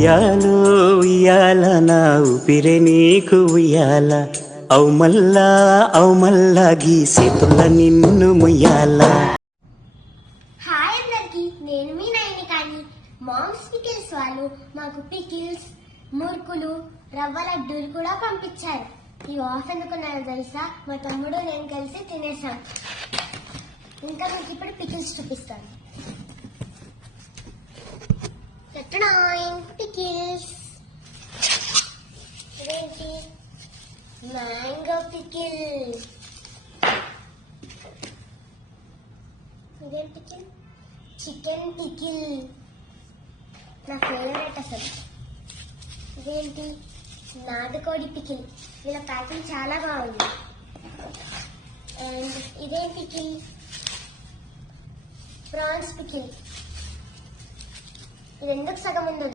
ఉయ్యాలో ఉయ్యాల నా ఊపిరే నీకు ఉయ్యాల అవుమల్లా గీసేతుల నిన్ను ముయ్యాల. హాయ్ అందరికి, నేను మీ నైని. కానీ మామ్స్ పికిల్స్ వాళ్ళు మాకు పికిల్స్, మురుకులు, రవ్వ లడ్డూలు కూడా పంపించారు. ఇవి ఆఫ్ ఎందుకున్నారో తెలుసా? మా తమ్ముడు నేను కలిసి తినేసాం. ఇంకా మీకు ఇప్పుడు పికిల్స్ చూపిస్తాను. పికిల్స్ ఇదేంటి? Mango pickle. ఇదేం పికిల్? చికెన్ పికిల్, నా ఫేవరెట్ అసలు. ఇదేంటి? నాటుకోడి పికిల్. వీళ్ళ ప్యాకింగ్ చాలా బాగుంది. అండ్ ఇదేం పికిల్? Prawns pickle. ఇది ఎందుకు సగం ఉంది?